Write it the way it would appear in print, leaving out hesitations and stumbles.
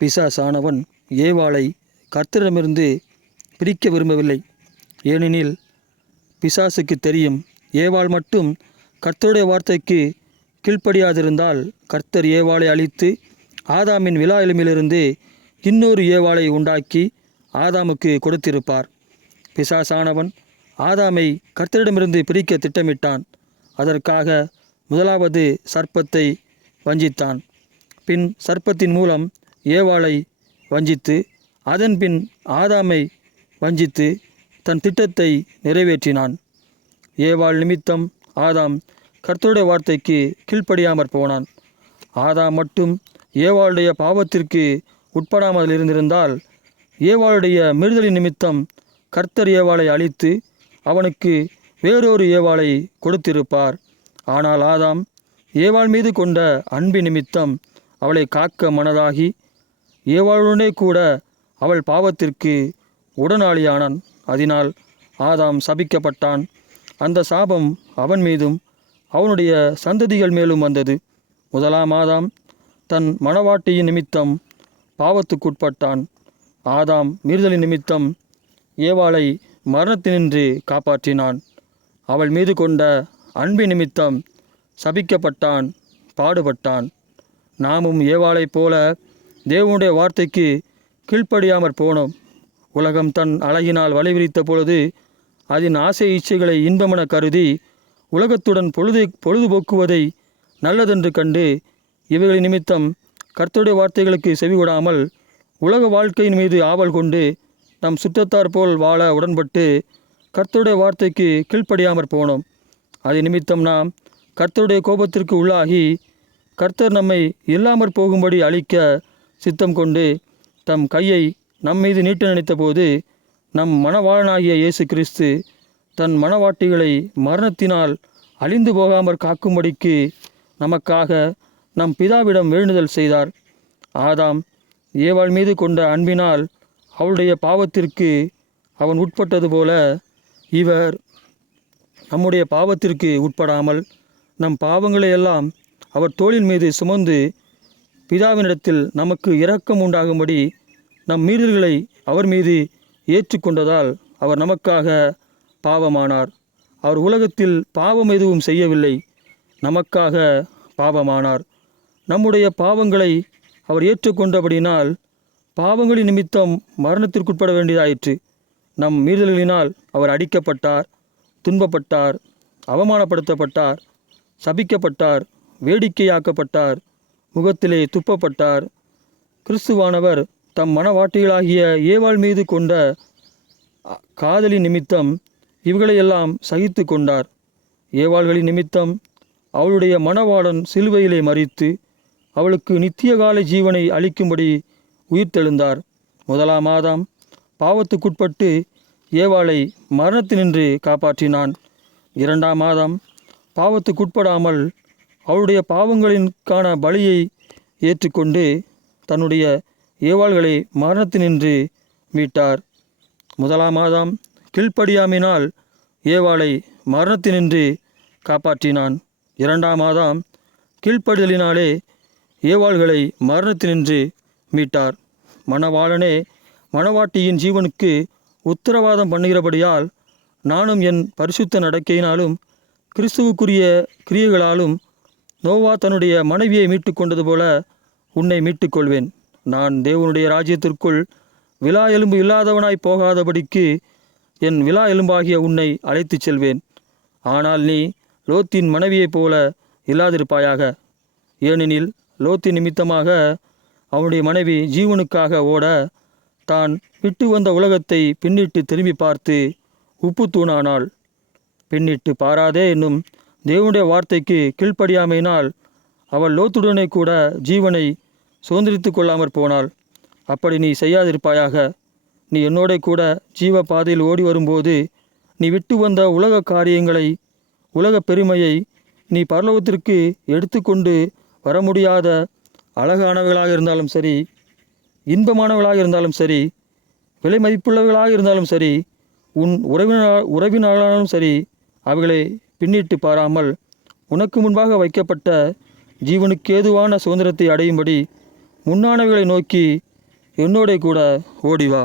பிசாசானவன் ஏவாளை கர்த்தரிடமிருந்து பிரிக்க விரும்பவில்லை. ஏனெனில் பிசாசுக்கு தெரியும், ஏவாள் மட்டும் கர்த்தருடைய வார்த்தைக்கு கீழ்ப்படியாதிருந்தால் கர்த்தர் ஏவாளை அழித்து ஆதாமின் விலா எலும்பிலிருந்து இன்னொரு ஏவாளை உண்டாக்கி ஆதாமுக்கு கொடுத்திருப்பார். பிசாசானவன் ஆதாமை கர்த்தரிடமிருந்து பிரிக்க திட்டமிட்டான். அதற்காக முதலாவது சர்ப்பத்தை வஞ்சித்தான். பின் சர்ப்பத்தின் மூலம் ஏவாளை வஞ்சித்து அதன்பின் ஆதாமை வஞ்சித்து தன் திட்டத்தை நிறைவேற்றினான். ஏவாள் நிமித்தம் ஆதாம் கர்த்தருடைய வார்த்தைக்கு கீழ்ப்படியாமற் போனான். ஆதாம் மட்டும் ஏவாளுடைய பாவத்திற்கு உட்படாமல் இருந்திருந்தால் ஏவாளுடைய மீறுதலின் நிமித்தம் கர்த்தர் ஏவாளை அழித்து அவனுக்கு வேறொரு ஏவாளை கொடுத்திருப்பார். ஆனால் ஆதாம் ஏவாள் மீது கொண்ட அன்பின் நிமித்தம் அவளை காக்க மனதாகி ஏவாளுடனே கூட அவள் பாவத்திற்கு உடனாளியானான். அதனால் ஆதாம் சபிக்கப்பட்டான். அந்த சாபம் அவன் மீதும் அவனுடைய சந்ததிகள் மேலும் வந்தது. முதலாம் ஆதாம் தன் மணவாட்டியின் நிமித்தம் பாவத்துக்குட்பட்டான். ஆதாம் மீறுதலின் நிமித்தம் ஏவாளை மரணத்தினின்று காப்பாற்றினான். அவள் மீது கொண்ட அன்பின் நிமித்தம் சபிக்கப்பட்டான், பாடுபட்டான். நாமும் ஏவாளைப் போல தேவனுடைய வார்த்தைக்கு கீழ்ப்படியாமற் போனோம். உலகம் தன் அழகினால் வலைவிரித்த பொழுது அதன் ஆசை இச்சைகளை இன்பமென கருதி உலகத்துடன் பொழுதுபோக்குவதை நல்லதென்று கண்டு இவைகளின் நிமித்தம் கர்த்தருடைய வார்த்தைகளுக்கு செவிகொடாமல் உலக வாழ்க்கையின் மீது ஆவல் கொண்டு நம் சுற்றத்தார் போல் வாழ உடன்பட்டு கர்த்தருடைய வார்த்தைக்கு கீழ்ப்படியாமற் போனோம். அது நிமித்தம் நாம் கர்த்தருடைய கோபத்திற்கு உள்ளாகி கர்த்தர் நம்மை இல்லாமற் போகும்படி அழிக்க சித்தம் கொண்டு தம் கையை நம்மீது நீட்ட நினைத்த போது நம் மணவாளனாகிய இயேசு கிறிஸ்து தன் மணவாட்டிகளை மரணத்தினால் அழிந்து போகாமற் காக்கும்படிக்கு நமக்காக நம் பிதாவிடம் வேண்டுதல் செய்தார். ஆதாம் ஏவாள் மீது கொண்ட அன்பினால் அவளுடைய பாவத்திற்கு அவன் உட்பட்டது போல இவர் நம்முடைய பாவத்திற்கு உட்படாமல் நம் பாவங்களை எல்லாம் அவர் தோளின் மீது சுமந்து பிதாவினிடத்தில் நமக்கு இரக்கம் உண்டாகும்படி நம் மீறல்களை அவர் மீது ஏற்றுக்கொண்டதால் அவர் நமக்காக பாவமானார். அவர் உலகத்தில் பாவம் எதுவும் செய்யவில்லை, நமக்காக பாவமானார். நம்முடைய பாவங்களை அவர் ஏற்றுக்கொண்டபடினால் பாவங்களின் நிமித்தம் மரணத்திற்குட்பட வேண்டியதாயிற்று. நம் மீறல்களினால் அவர் அடிக்கப்பட்டார், துன்பப்பட்டார், அவமானப்படுத்தப்பட்டார், சபிக்கப்பட்டார், வேடிக்கையாக்கப்பட்டார், முகத்திலே துப்பப்பட்டார். கிறிஸ்துவானவர் தம் மனவாட்டிகளாகிய ஏவாள் மீது கொண்ட காதலின் நிமித்தம் இவைகளையெல்லாம் சகித்து கொண்டார். ஏவாள்களின் நிமித்தம் அவளுடைய மணவாளன் சிலுவையிலே மரித்து அவளுக்கு நித்தியகால ஜீவனை அளிக்கும்படி உயிர்த்தெழுந்தார். முதலாம் ஆதாம் பாவத்துக்குட்பட்டு ஏவாளை மரணத்தினின்று காப்பாற்றினான். இரண்டாம் ஆதாம் பாவத்துக்குட்படாமல் அவளுடைய பாவங்களின்கான பலியை ஏற்றுக்கொண்டு தன்னுடைய ஏவாள்களை மரணத்தினின்று மீட்டார். முதலாம் ஆதாம் கீழ்ப்படியாமையினால் ஏவாளை மரணத்தினின்று காப்பாற்றினான். இரண்டாம் ஆதாம் கீழ்ப்படிதலினாலே ஏவாள்களை மரணத்தினின்று மீட்டார். மணவாளனே மணவாட்டியின் ஜீவனுக்கு உத்தரவாதம் பண்ணுகிறபடியால் நானும் என் பரிசுத்த நடக்கையினாலும் கிறிஸ்துவுக்குரிய கிரியைகளாலும் நோவா தன்னுடைய மனைவியை மீட்டு கொண்டது போல உன்னை மீட்டுக்கொள்வேன். நான் தேவனுடைய ராஜ்யத்திற்குள் விலா எலும்பு இல்லாதவனாய் போகாதபடிக்கு என் விலா எலும்பாகிய உன்னை அழைத்துச் செல்வேன். ஆனால் நீ லோத்தின் மனைவியைப் போல இல்லாதிருப்பாயாக. ஏனெனில் லோத்தின் நிமித்தமாக அவனுடைய மனைவி ஜீவனுக்காக ஓட தான் விட்டு வந்த உலகத்தை பின்னிட்டு திரும்பி பார்த்து உப்பு தூணானாள். பின்னிட்டு பாராதே என்னும் தேவனுடைய வார்த்தைக்கு கீழ்ப்படியாமையினால் அவள் லோத்துடனே கூட ஜீவனை சுதந்திரித்து கொள்ளாமற் போனாள். அப்படி நீ செய்யாதிருப்பாயாக. நீ என்னோட கூட ஜீவ பாதையில் ஓடி வரும்போது நீ விட்டு வந்த உலக காரியங்களை, உலக பெருமையை நீ பரலோகத்திற்கு எடுத்துக்கொண்டு வர முடியாத அழகானவர்களாக இருந்தாலும் சரி, இன்பமானவர்களாக இருந்தாலும் சரி, விலை மதிப்புள்ளவர்களாக இருந்தாலும் சரி, உன் உறவினர்களாலும் சரி, அவைகளை பின்னிட்டு பாராமல் உனக்கு முன்பாக வைக்கப்பட்ட ஜீவனுக்கேதுவான சுதந்திரத்தை அடையும்படி முன்னானவைகளை நோக்கி என்னோட கூட ஓடிவா.